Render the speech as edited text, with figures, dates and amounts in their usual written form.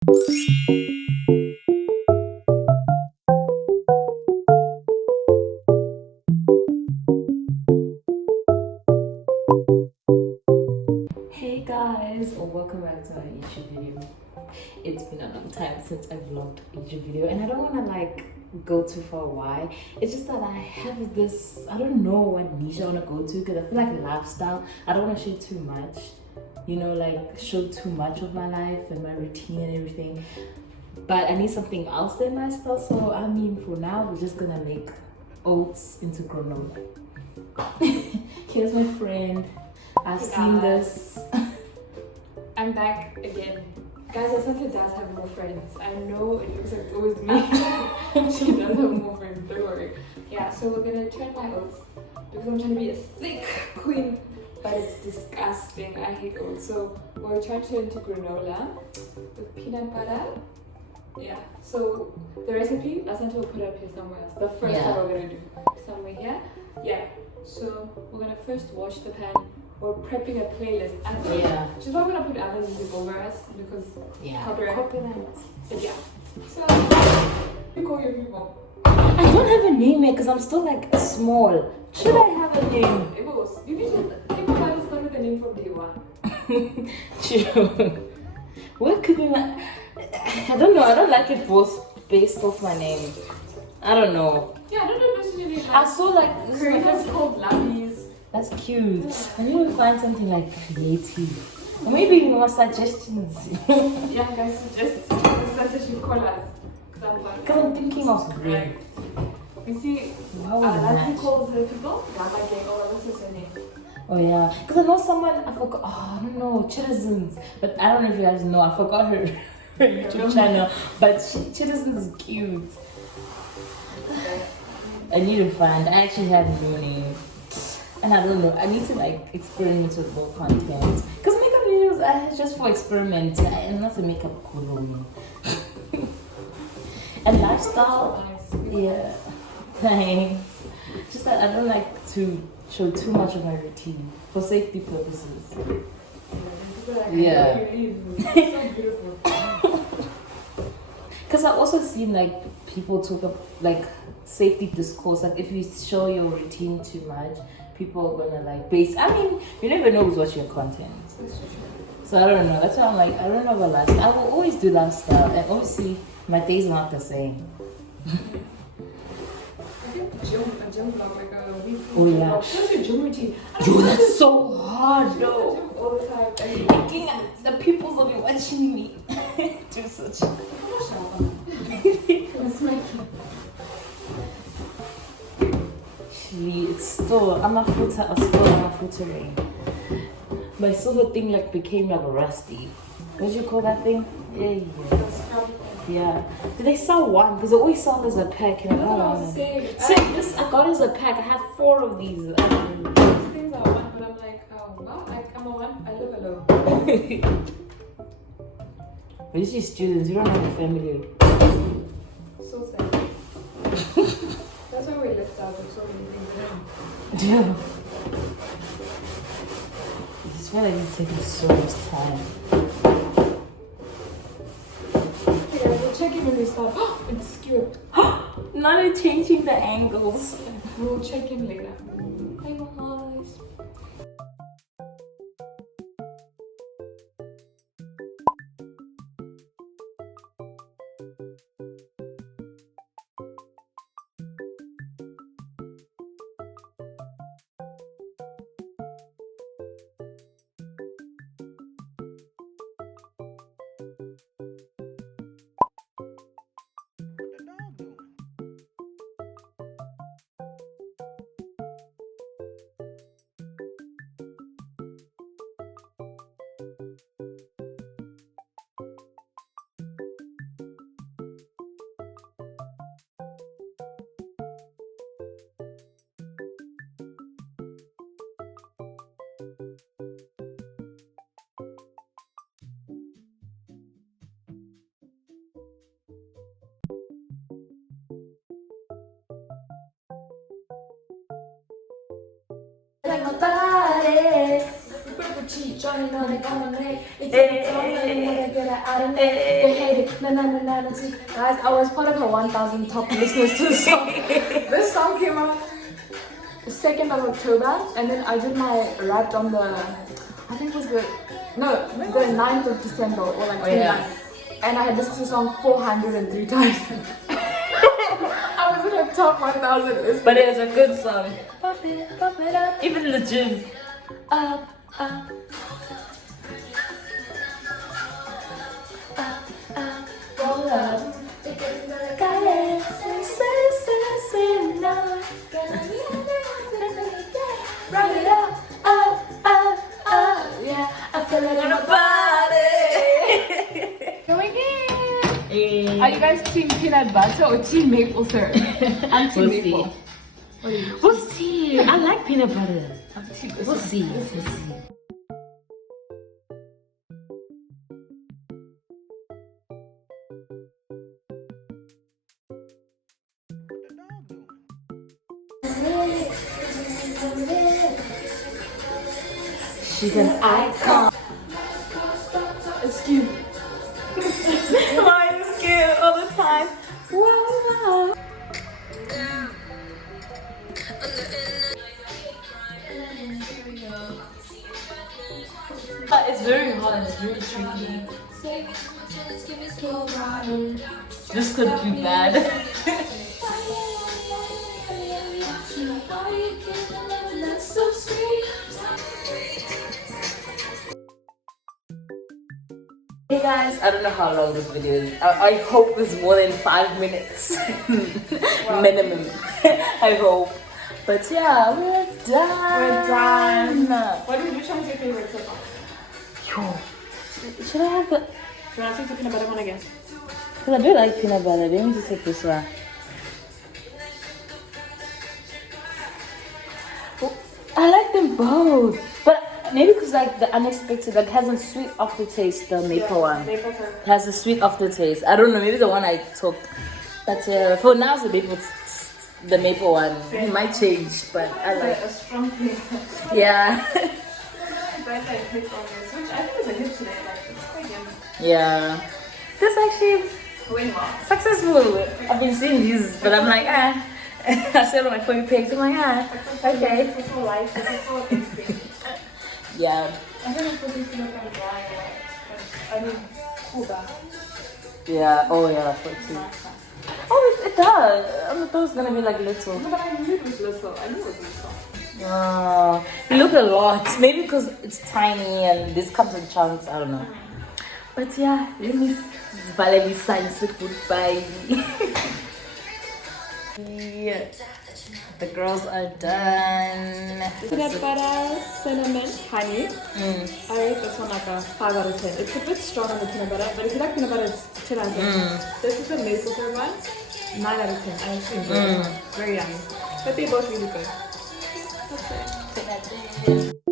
Hey guys, welcome back to my YouTube video. It's been a long time since I vlogged a YouTube video and I don't want to like go too far. Why? It's just that I have this, I don't know what niche I want to go to because I feel like lifestyle, I don't want to show too much, like show too much of my life and my routine and everything. But I need something else than lifestyle, so I mean for now we're just gonna make oats into granola. Here's my friend. I've seen this. I'm back again. Guys, Asante does have more friends. I know it looks like it's always me. She does have more friends, don't worry. Yeah, so we're gonna turn my oats because I'm trying to be a thick queen, but it's disgusting. I hate oats. So we're trying to turn into granola with peanut butter. Yeah, so the recipe, Asante will put it up here somewhere else. The first time we're gonna do somewhere here. Yeah, so we're gonna first wash the pan. We're prepping a playlist. I think she's not gonna put other music over us because copyright. But yeah. So you call your people. I don't have a name yet because I'm still like small. Should I have a name? You need to think about it, start with a name from day one. True. What could be my? I don't know. I don't like it both based off my name. I don't know. Yeah, I don't know if this is I saw like creators called Lappies. That's cute. I need to find something like creative. Or maybe more suggestions. Yeah, guys, suggest suggestion call us. Because I'm thinking of green. Right. You see, Lappi calls her people. Gamma Gang. Oh, what's his name? Oh yeah. Because I know someone, I forgot, I don't know, Citizens. But I don't know if you guys know, I forgot her YouTube channel. But Citizens is cute. Okay. I need to find, I actually have no name. And I don't know, I need to like experiment with more content. Because makeup videos are just for experiment and not to make up cool. And lifestyle, yeah, thanks. Just that I don't like to show too much of my routine for safety purposes. Yeah. So beautiful. Because I also seen like people talk about like safety discourse, like if you show your routine too much, people are gonna like base. I mean, you never know who's watching your content. So I don't know. That's why I'm like, I don't know about lifestyle. I will always do lifestyle, and obviously my days are not the same. Oh yeah. What's your gym routine? Yo, that's so hard though. All the time. Thinking the people will be watching me do such. It's still, I'm a filtering. My silver thing like became like rusty. What do you call that thing? Yeah. Do they sell one? Because they always sell as a pack and I don't want it. Same. This I got as a pack. I have 4 of these. These things are one, but I'm like, oh wow, like I'm a one. I live alone. But you see students, you don't have a family. So sad. That's why we left out of so many things around. Yeah. This feel like it's taking so much time. Okay, we'll check in when we start. It's skewed. Not changing the angles. We'll check in later. Bye guys. Like nobody. cheat, Johnny, no, they gonna make it. It's all gonna get out of there. They hate it. No, no, no, no, no. Guys, I was part of her 1,000 top listeners to the song. This song came out the 2nd of October, and then I did my rap on the, I think it was the 9th of December, or like 29th. And I had listened to the song 403 times. I was in the top 1,000 listeners. But it's a good song. Pop it up. Even in the gym. Up, up. Roll up. Run it up, yeah, I feel it in my body. Go again. Are you guys team peanut butter or team maple syrup? I'm team maple. We'll see. I like peanut butter. I'm team We'll see. We'll see. She's an icon. It's cute. Mine is cute all the time. Wow. But it's very hot and it's very tricky. This could be bad. Hey guys, I don't know how long this video is. I hope it's more than 5 minutes. Minimum. I hope. But yeah, we're done. We're done. Which one's your favorite so far? Yo, should I have the... Do you want to take the peanut butter one again? Because I do like peanut butter. Let me just take this one. I like them both. But maybe because like the unexpected, like has a sweet aftertaste, the maple one. Maple syrup. Has a sweet aftertaste. I don't know, maybe the one I took. But for now, the maple one. It might change, but I like a strong flavor. Yeah. That's like hit on this, which I think is a hit today. Like, it's quite yummy. Yeah. This actually Way more. successful. I've been seeing these, but I'm like, ah. I said on my phone pics, I'm like, ah. Okay. Successful life, successful everything. Yeah. I think it's supposed to look like dry. I mean, cool down. Yeah. Oh yeah, for too. Oh, it does. I thought it was gonna be like little. No, but I knew it was little. I knew it was little. It look a lot. Maybe because it's tiny and this comes in chunks. I don't know. But yeah, let me Valerie signs it goodbye. Yeah. The girls are done. Peanut butter, cinnamon, honey. I rate this one like a 5 out of 10. It's a bit strong on the peanut butter, but if you like peanut butter, it's 10 out of 10. This is the maple syrup one, 9 out of 10. I actually enjoy this one. Very yummy. But they're both really good. That's it.